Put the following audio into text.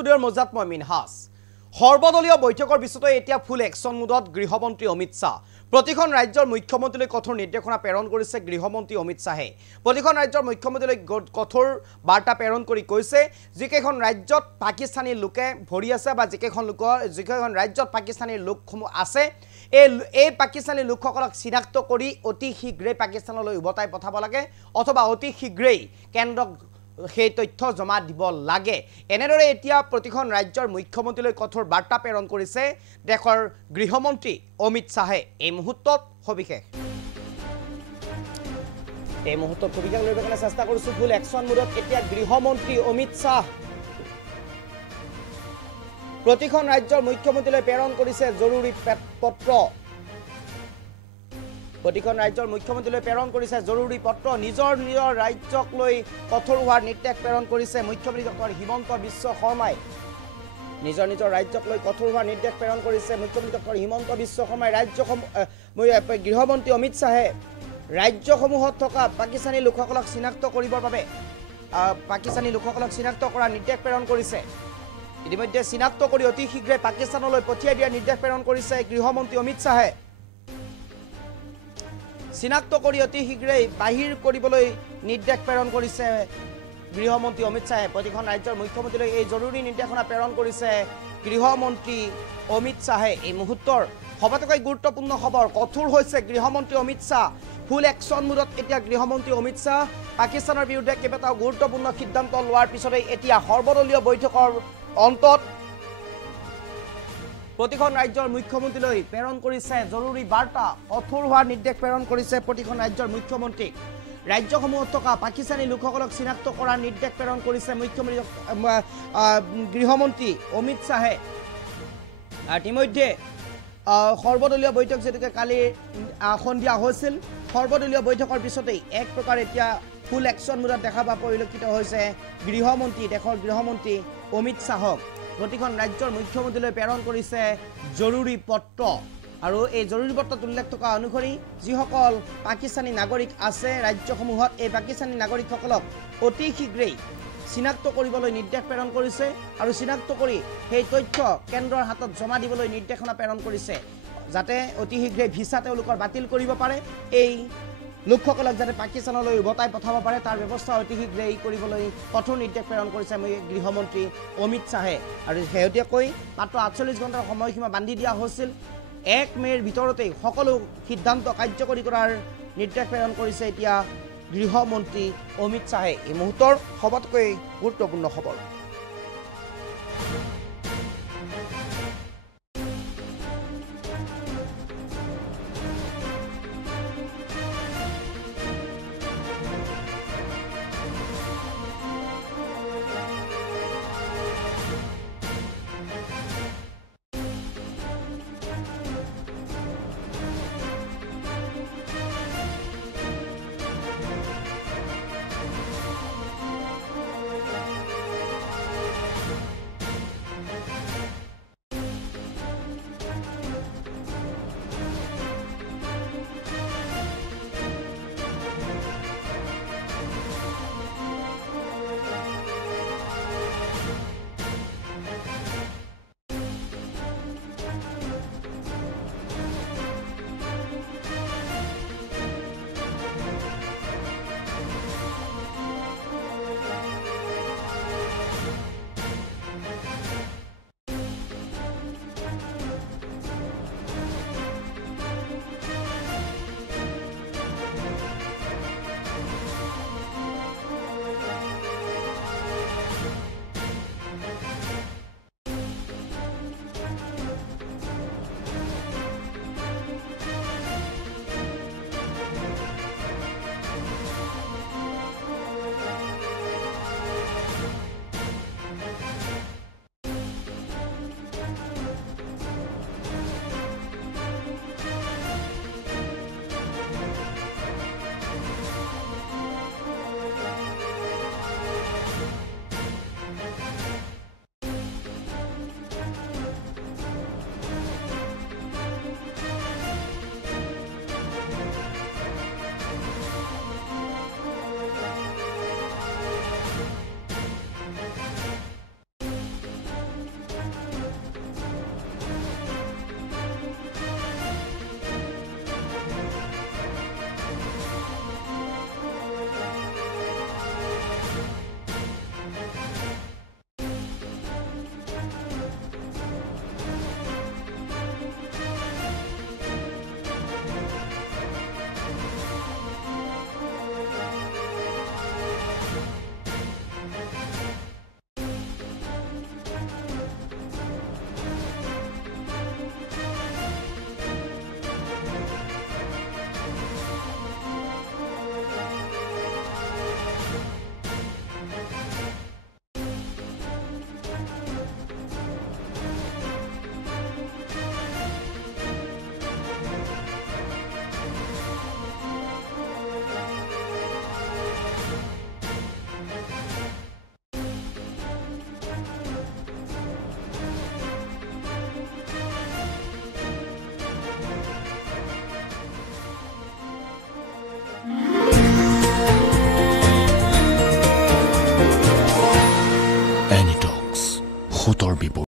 ষ্টুডিঅ'ৰ মজাত মই মিনহাস সৰ্বদলীয় বৈঠকৰ পিছতে এতিয়া ফুল একশ্যন মুডত গৃহমন্ত্ৰী অমিত শাহ প্ৰতিখন ৰাজ্যৰ মুখ্যমন্ত্ৰীলৈ কঠোৰ নিৰ্দেশনা প্ৰেৰণ কৰিছে গৃহমন্ত্ৰী অমিত শাহে প্ৰতিখন ৰাজ্যৰ মুখ্যমন্ত্ৰীলৈ কঠোৰ বাৰ্তা প্ৰেৰণ কৰি কৈছে যিকেইখন ৰাজ্যত পাকিস্তানী লোকে ভৰি আছে বা যিকেইখন ৰাজ্যত পাকিস্তানী লোকসমূহ আছে এই পাকিস্তানী লোকসকলক চিনাক্ত কৰি অতি শীঘ্ৰে পাকিস্তানলৈ উভতাই পঠাব লাগে অথবা অতি শীঘ্ৰেই কেন্দ্ৰক সেই তথ্য জমা দিব লাগে এনেদৰে এতিয়া প্ৰতিখন ৰাজ্যৰ মুখ্যমন্ত্ৰীলৈ কঠোৰ বাৰ্তা প্ৰেৰণ কৰিছে দেশৰ গৃহমন্ত্ৰী অমিত শাহে এই মুহূৰ্তত সবিশেষ লৈ কাৰণে চেষ্টা কৰিছো ফুল একশ্যন মুডত এতিয়া গৃহমন্ত্ৰী অমিত শাহ প্ৰতিখন ৰাজ্যৰ মুখ্যমন্ত্ৰীলৈ প্ৰেৰণ কৰিছে জৰুৰী পত্ৰ প্ৰতিখন ৰাজ্যৰ মুখ্যমন্ত্ৰীলৈ প্ৰেৰণ কৰিছে জৰুৰী পত্ৰ নিজৰ ৰাজ্যক লৈ কঠোৰ হোৱাৰ নিৰ্দেশ প্ৰেৰণ কৰিছে মুখ্যমন্ত্ৰী ডক্টৰ হিমন্ত বিশ্ব শৰ্মাই নিজৰ ৰাজ্যক লৈ কঠোৰ হোৱাৰ নিৰ্দেশ প্ৰেৰণ কৰিছে মুখ্যমন্ত্ৰী ডক্টৰ হিমন্ত বিশ্ব শৰ্মাই গৃহমন্ত্ৰী অমিত শাহে ৰাজ্যসমূহত থকা পাকিস্তানী লোকসকলক চিনাক্ত কৰিবৰ বাবে চিনাক্ত কৰাৰ নিৰ্দেশ প্ৰেৰণ কৰিছে ইতিমধ্যে চিনাক্ত কৰি অতি শীঘ্ৰে পাকিস্তানলৈ পঠিয়াই দিয়াৰ নিৰ্দেশ প্ৰেৰণ কৰিছে গৃহমন্ত্ৰী অমিত শাহে চিনাক্ত কৰি অতি শীঘ্ৰেই বাহিৰ কৰিবলৈ নিৰ্দেশ প্ৰেৰণ কৰিছে গৃহমন্ত্ৰী অমিত শাহে প্ৰতিখন ৰাজ্যৰ মুখ্যমন্ত্ৰীলৈ এই জৰুৰী নিৰ্দেশনা প্ৰেৰণ কৰিছে গৃহমন্ত্ৰী অমিত শাহে এই মুহূৰ্তৰ সবাতোকৈ গুৰুত্বপূৰ্ণ খবৰ কঠোৰ হৈছে গৃহমন্ত্ৰী অমিত শাহ ফুল একশ্যন মুডত এতিয়া গৃহমন্ত্ৰী অমিত শাহ পাকিস্তানৰ বিৰুদ্ধে কেইবাটাও গুৰুত্বপূৰ্ণ সিদ্ধান্ত লোৱাৰ পিছতে এতিয়া সৰ্বদলীয় বৈঠকৰ অন্তত প্ৰতিখন ৰাজ্যৰ মুখ্যমন্ত্ৰীলৈ প্ৰেৰণ কৰিছে জৰুৰী বাৰ্তা কঠোৰ হোৱাৰ নিৰ্দেশ প্ৰেৰণ কৰিছে প্ৰতিখন ৰাজ্যৰ মুখ্যমন্ত্ৰী ৰাজ্যসমূহত থকা পাকিস্তানী লোকসকলক চিনাক্ত কৰাৰ নিৰ্দেশ প্ৰেৰণ কৰিছে গৃহমন্ত্ৰী অমিত শাহে ইতিমধ্যে সৰ্বদলীয় বৈঠক যেনেকৈ কালি সন্ধিয়া হৈছিল সৰ্বদলীয় বৈঠকৰ পিছতেই এক প্ৰকাৰ এতিয়া ফুল একশ্যন মুডত দেখা পোৱা পৰিলক্ষিত হৈছে দেশৰ গৃহমন্ত্ৰী অমিত শাহক প্ৰতিখন ৰাজ্যৰ মুখ্যমন্ত্ৰীলৈ প্ৰেৰণ কৰিছে জৰুৰী পত্ৰ আৰু এই জৰুৰী পত্ৰত উল্লেখ থকা অনুসৰি যিসকল পাকিস্তানী নাগৰিক আছে ৰাজ্যসমূহত এই পাকিস্তানী নাগৰিকসকলক অতি শীঘ্ৰেই চিনাক্ত কৰিবলৈ নিৰ্দেশ প্ৰেৰণ কৰিছে আৰু চিনাক্ত কৰি সেই তথ্য কেন্দ্ৰৰ হাতত জমা দিবলৈ নিৰ্দেশনা প্ৰেৰণ কৰিছে যাতে অতি শীঘ্ৰে ভিছা তেওঁলোকৰ বাতিল কৰিব পাৰে এই লোকসকলক যাতে পাকিস্তানলৈ উভতাই পঠাব পাৰে তাৰ ব্যৱস্থা অতি শীঘ্ৰেই কৰিবলৈ কঠোৰ নিৰ্দেশ প্ৰেৰণ কৰিছে গৃহমন্ত্ৰী অমিত শাহে আৰু শেহতীয়াকৈ মাত্ৰ ৪৮ ঘণ্টাৰ সময়সীমা বান্ধি দিয়া হৈছিল ১ মে'ৰ ভিতৰতেই সকলো সিদ্ধান্ত কাৰ্যকৰী কৰাৰ নিৰ্দেশ প্ৰেৰণ কৰিছে এতিয়া গৃহমন্ত্ৰী অমিত শাহে এই মুহূৰ্তৰ সবাতোকৈ গুৰুত্বপূৰ্ণ খবৰ ৰিপৰ্ট।